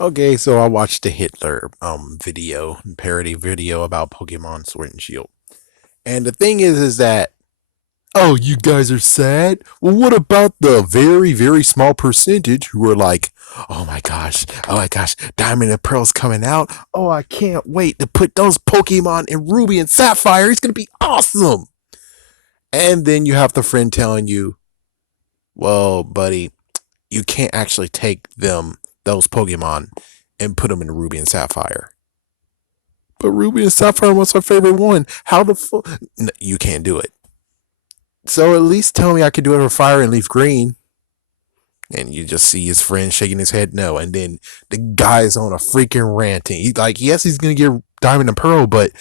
Okay, so I watched the Hitler parody video about Pokemon Sword and Shield. And the thing is that oh, you guys are sad? Well, what about the very, very small percentage who are like, oh my gosh, Diamond and Pearl's coming out. Oh, I can't wait to put those Pokemon in Ruby and Sapphire. It's going to be awesome. And then you have the friend telling you, well, buddy, you can't actually take those Pokemon, and put them in Ruby and Sapphire. But Ruby and Sapphire was my favorite one. How the fuck? You can't do it. So at least tell me I could do it for Fire and Leaf Green. And you just see his friend shaking his head no. And then the guy's on a freaking ranting. He's like, yes, he's going to get Diamond and Pearl, but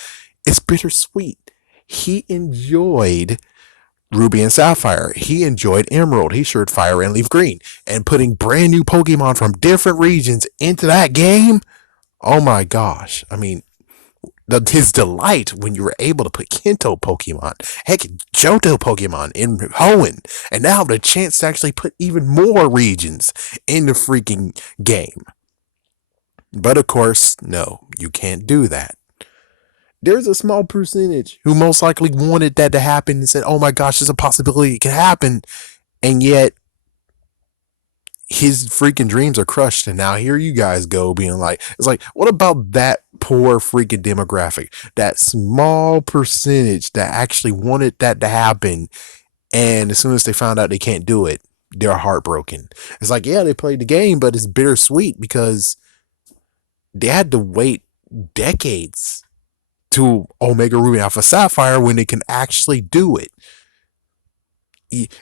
it's bittersweet. He enjoyed Ruby and Sapphire. He enjoyed Emerald. He shared Fire and Leaf Green. And putting brand new Pokemon from different regions into that game, oh my gosh. I mean, his delight when you were able to put Kento Pokemon, heck, Johto Pokemon in Hoenn, and now the chance to actually put even more regions in the freaking game. But of course, no, you can't do that. There's a small percentage who most likely wanted that to happen and said, oh my gosh, there's a possibility it can happen. And yet, his freaking dreams are crushed. And now here you guys go being like, it's like, what about that poor freaking demographic? That small percentage that actually wanted that to happen. And as soon as they found out they can't do it, they're heartbroken. It's like, yeah, they played the game, but it's bittersweet because they had to wait decades to Omega Ruby Alpha Sapphire when they can actually do it.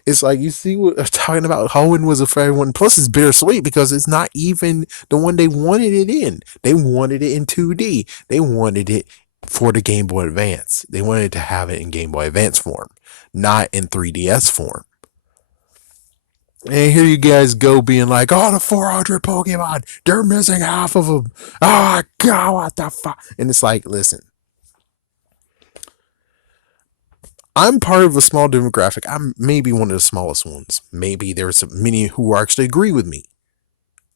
It's like, you see what I'm talking about. Hoenn was a favorite one. Plus, it's bittersweet because it's not even the one they wanted it in. They wanted it in 2D. They wanted it for the Game Boy Advance. They wanted to have it in Game Boy Advance form, not in 3DS form. And here you guys go being like, oh, the 400 Pokemon, they're missing half of them. Oh, God, what the fuck? And it's like, listen, I'm part of a small demographic. I'm maybe one of the smallest ones. Maybe there's many who actually agree with me.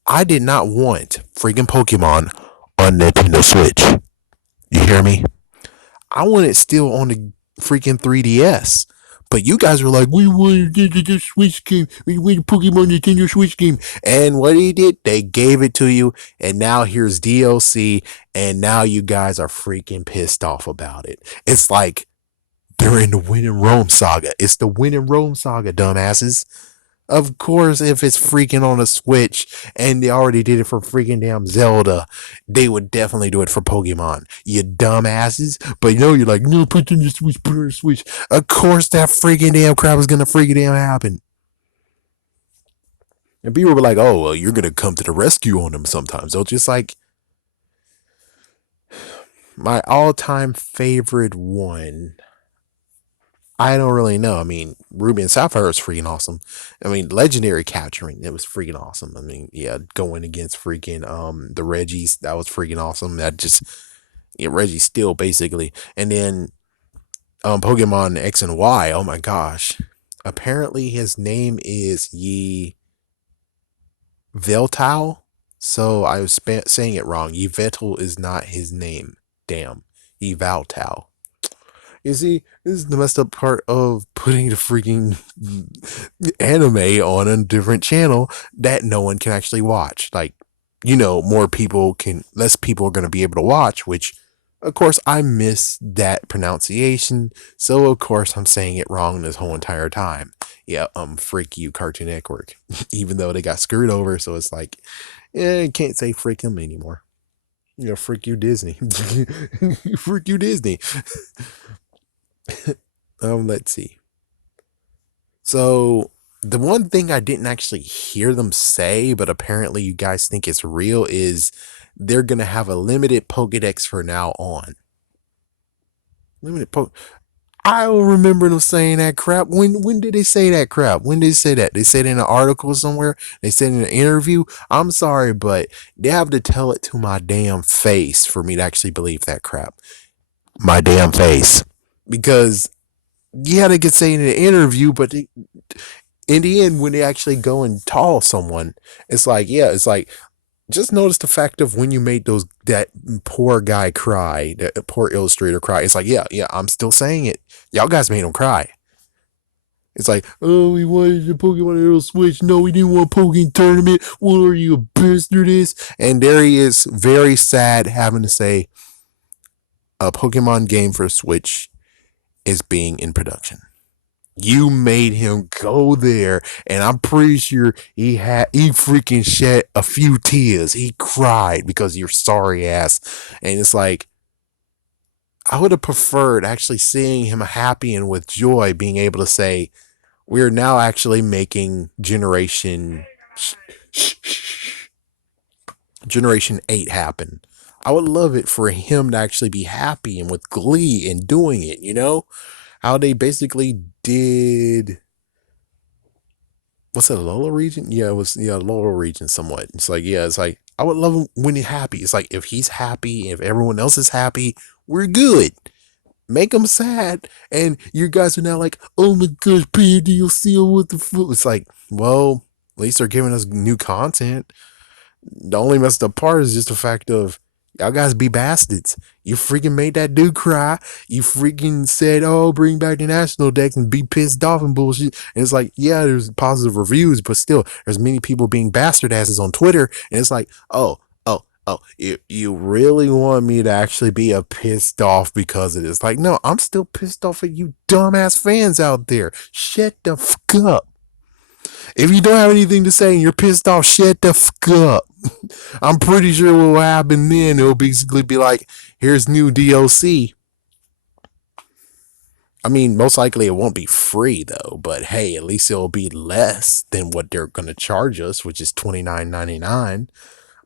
I did not want freaking Pokemon on Nintendo Switch. You hear me? I want it still on the freaking 3DS. But you guys were like, we want the Switch game. We want Pokemon Nintendo Switch game. And what he did, they gave it to you. And now here's DLC. And now you guys are freaking pissed off about it. It's like, they're in the Win and Rome saga. It's the Win and Rome saga, dumbasses. Of course, if it's freaking on a Switch and they already did it for freaking damn Zelda, they would definitely do it for Pokemon. You dumbasses. But you know, you're like, no, put it in the Switch, put it on the Switch. Of course, that freaking damn crap is gonna freaking damn happen. And people were like, oh, well, you're gonna come to the rescue on them sometimes. They'll just like, my all-time favorite one, I don't really know. I mean, Ruby and Sapphire was freaking awesome. I mean, legendary capturing, it was freaking awesome. I mean, yeah, going against freaking the Reggies, that was freaking awesome. That just, yeah, Reggie Steel basically. And then Pokemon X and Y, oh my gosh. Apparently his name is Veltal. So I was saying it wrong. Yveltal is not his name. Damn. Yveltal. You see, this is the messed up part of putting the freaking anime on a different channel that no one can actually watch. Like, you know, less people are going to be able to watch, which, of course, I miss that pronunciation. So, of course, I'm saying it wrong this whole entire time. Yeah, freak you, Cartoon Network. Even though they got screwed over, so it's like, I can't say freak them anymore. You know, freak you, Disney. Freak you, Disney. Let's see. So the one thing I didn't actually hear them say, but apparently you guys think it's real, is they're gonna have a limited Pokedex for now on. Limited po. I don't remember them saying that crap. When did they say that crap? When did they say that? They said in an article somewhere. They said in an interview. I'm sorry, but they have to tell it to my damn face for me to actually believe that crap. My damn face. Because yeah, they could say in an interview, but in the end, when they actually go and tell someone, it's like, yeah, it's like just notice the fact of when you made that poor guy cry, that poor illustrator cry. It's like, yeah, yeah, I'm still saying it. Y'all guys made him cry. It's like, oh, we wanted the Pokemon Hero Switch. No, we didn't want Pokemon Tournament. What are you, a bastard? And there he is, very sad, having to say a Pokemon game for Switch is being in production. You made him go there, and I'm pretty sure he freaking shed a few tears. He cried because you're sorry ass. And it's like, I would have preferred actually seeing him happy and with joy, being able to say, we're now actually making Generation 8 happen. I would love it for him to actually be happy and with glee in doing it, you know? How they basically did, what's it, Lola region? Yeah, it was, yeah, Lola region somewhat. It's like, yeah, it's like, I would love him when he's happy. It's like, if he's happy, if everyone else is happy, we're good. Make him sad. And you guys are now like, oh my gosh, P, you'll see what the fuck. It's like, well, at least they're giving us new content. The only messed up part is just the fact of, y'all guys be bastards. You freaking made that dude cry. You freaking said, oh, bring back the national decks and be pissed off and bullshit. And it's like, yeah, there's positive reviews, but still, there's many people being bastard asses on Twitter. And it's like, oh, you really want me to actually be a pissed off because of this? Like, no, I'm still pissed off at you dumbass fans out there. Shut the fuck up. If you don't have anything to say and you're pissed off, shut the fuck up. I'm pretty sure what will happen then, it'll basically be like, here's new DLC. I mean, most likely it won't be free though, but hey, at least it'll be less than what they're going to charge us, which is $29.99.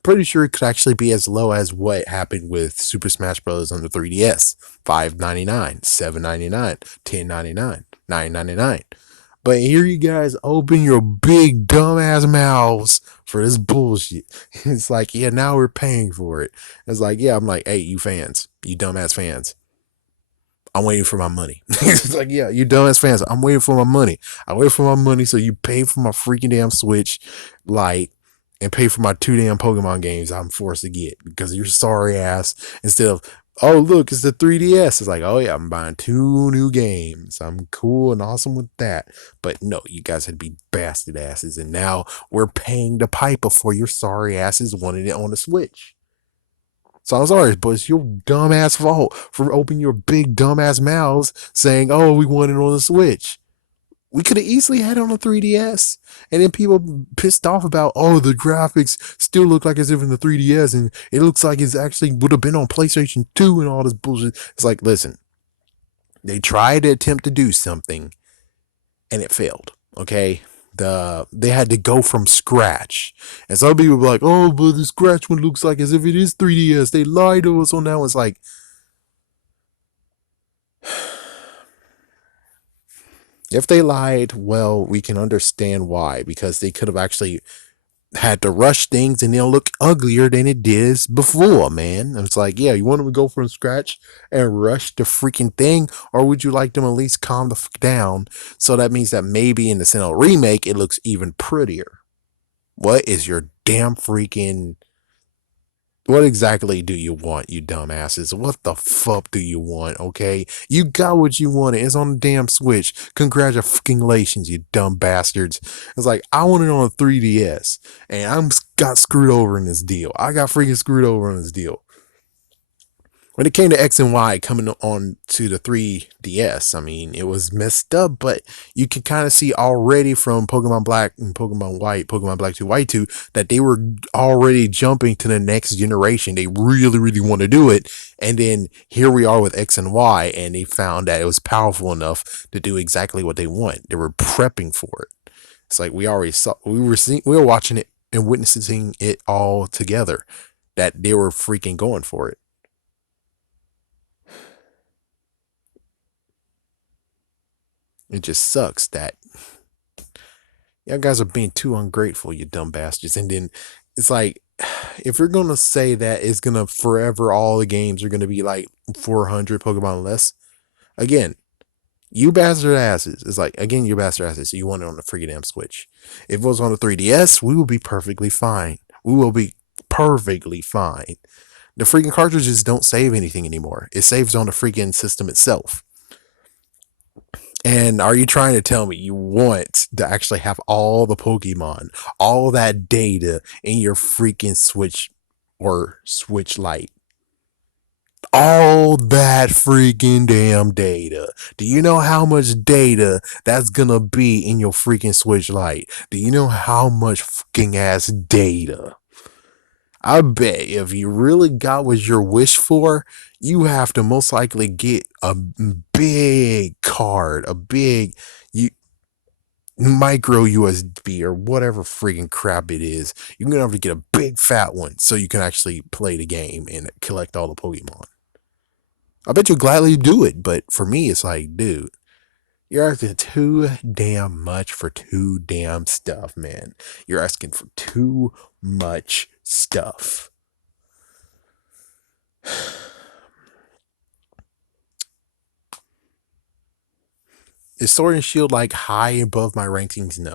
Pretty sure it could actually be as low as what happened with Super Smash Bros. On the 3DS. $5.99, $7.99, $10.99, $9.99. But here you guys open your big dumbass mouths for this bullshit. It's like, yeah, now we're paying for it. It's like, yeah, I'm like, hey, you fans, you dumbass fans, I'm waiting for my money. It's like, yeah, you dumbass fans, I'm waiting for my money. I wait for my money so you pay for my freaking damn Switch Lite and pay for my 2 damn Pokemon games I'm forced to get because you're sorry ass. Instead of, oh, look, it's the 3DS. It's like, oh, yeah, I'm buying 2 new games. I'm cool and awesome with that. But no, you guys had to be bastard asses. And now we're paying the piper for your sorry asses wanting it on the Switch. So I'm sorry, but it's your dumbass fault for opening your big dumbass mouths saying, oh, we want it on the Switch. We could have easily had it on the 3DS. And then people pissed off about, oh, the graphics still look like as if in the 3DS, and it looks like it's actually would have been on PlayStation 2 and all this bullshit. It's like, listen, they tried to attempt to do something and it failed. Okay. They had to go from scratch. And some people were like, oh, but the scratch one looks like as if it is 3DS. They lied to us on that one. It's like, if they lied, well, we can understand why, because they could have actually had to rush things and they'll look uglier than it did before, man. And it's like, yeah, you want them to go from scratch and rush the freaking thing, or would you like them at least calm the fuck down? So that means that maybe in the Sinnoh remake, it looks even prettier. What is your damn freaking, what exactly do you want, you dumbasses? What the fuck do you want, okay? You got what you wanted. It's on the damn Switch. Congratulations, you dumb bastards. It's like, I want it on a 3DS, and got screwed over in this deal. I got freaking screwed over in this deal. When it came to X and Y coming on to the 3DS, I mean, it was messed up, but you can kind of see already from Pokemon Black and Pokemon White, Pokemon Black 2, White 2, that they were already jumping to the next generation. They really, really want to do it. And then here we are with X and Y, and they found that it was powerful enough to do exactly what they want. They were prepping for it. It's like we already saw, we were watching it and witnessing it all together, that they were freaking going for it. It just sucks that y'all guys are being too ungrateful, you dumb bastards. And then it's like, if you're gonna say that it's gonna forever, all the games are gonna be like 400 Pokemon less, again, you bastard asses. It's like, again, you bastard asses. So you want it on the freaking damn Switch. If it was on the 3DS, we will be perfectly fine. We will be perfectly fine. The freaking cartridges don't save anything anymore. It saves on the freaking system itself. And are you trying to tell me you want to actually have all the Pokemon, all that data in your freaking Switch or Switch Lite? All that freaking damn data. Do you know how much data that's gonna be in your freaking Switch Lite? Do you know how much fucking ass data? I bet if you really got what your wish for, you have to most likely get a big card, a big you micro USB or whatever freaking crap it is. You're gonna have to get a big fat one so you can actually play the game and collect all the Pokemon. I bet you'll gladly do it, but for me, it's like, dude, you're asking too damn much for too damn stuff, man. You're asking for too much stuff. Is Sword and Shield like high above my rankings? No.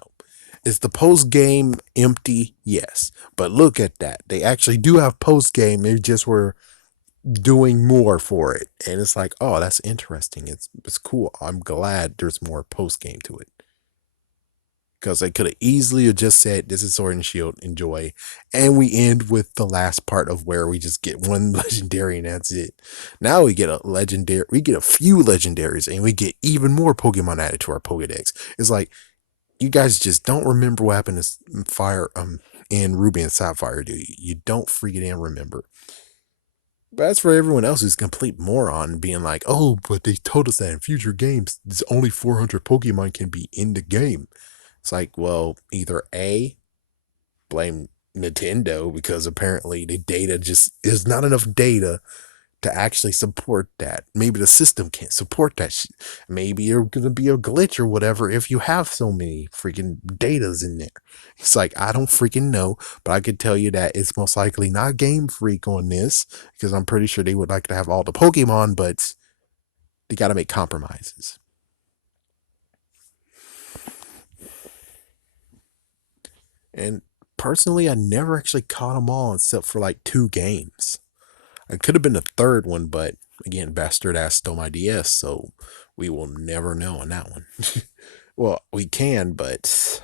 Is the post game empty? Yes. But look at that. They actually do have post game. They just were doing more for it. And it's like, oh, that's interesting. It's cool. I'm glad there's more post game to it. Because they could have easily have just said, this is Sword and Shield, enjoy. And we end with the last part of where we just get one legendary and that's it. Now we get a legendary, we get a few legendaries and we get even more Pokemon added to our Pokedex. It's like, you guys just don't remember what happened to Fire in Ruby and Sapphire, do you? You don't freaking remember. But as for everyone else who's complete moron being like, oh, but they told us that in future games, there's only 400 Pokemon can be in the game. It's like, well, either A, blame Nintendo because apparently the data just is not enough data to actually support that. Maybe the system can't support that. Maybe you're going to be a glitch or whatever if you have so many freaking datas in there. It's like, I don't freaking know, but I could tell you that it's most likely not Game Freak on this because I'm pretty sure they would like to have all the Pokemon, but they got to make compromises. And personally, I never actually caught them all except for like 2 games. I could have been the third one, but again, bastard ass stole my DS, so we will never know on that one. Well, we can, but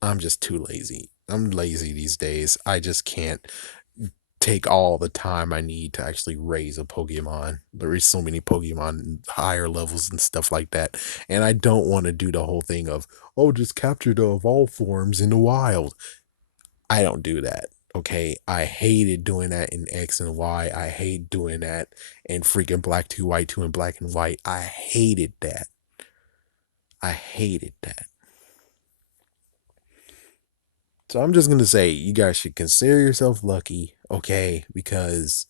I'm just too lazy. I'm lazy these days. I just can't take all the time I need to actually raise a Pokemon. There is so many Pokemon higher levels and stuff like that. And I don't want to do the whole thing of, oh, just capture the evolved forms in the wild. I don't do that. Okay, I hated doing that in X and Y. I hate doing that in freaking Black 2, White 2, and Black and White. I hated that. I hated that. So I'm just gonna say you guys should consider yourself lucky, okay? Because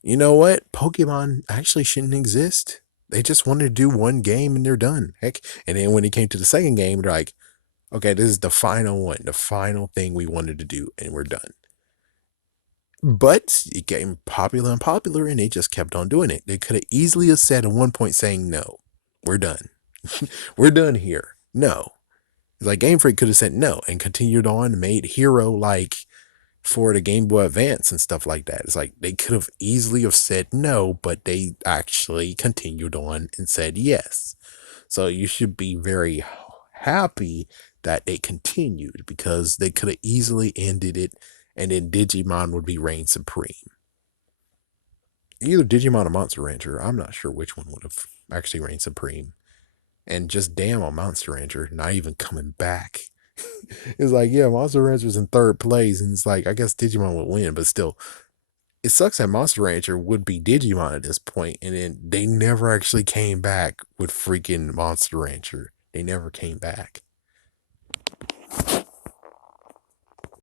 you know what? Pokemon actually shouldn't exist. They just wanted to do one game and they're done. Heck, and then when it came to the second game, they're like, okay, this is the final one, the final thing we wanted to do, and we're done. But it became popular and popular, and they just kept on doing it. They could have easily have said at one point saying, no, we're done. We're done here. No. It's like Game Freak could have said no and continued on and made Hero like for the Game Boy Advance and stuff like that. It's like they could have easily have said no, but they actually continued on and said yes. So you should be very happy that they continued because they could have easily ended it and then Digimon would be reign supreme. Either Digimon or Monster Rancher. I'm not sure which one would have actually reigned supreme. And just damn on Monster Rancher, not even coming back. It's like, yeah, Monster Rancher's in third place, and it's like, I guess Digimon would win, but still, it sucks that Monster Rancher would be Digimon at this point, and then they never actually came back with freaking Monster Rancher. They never came back.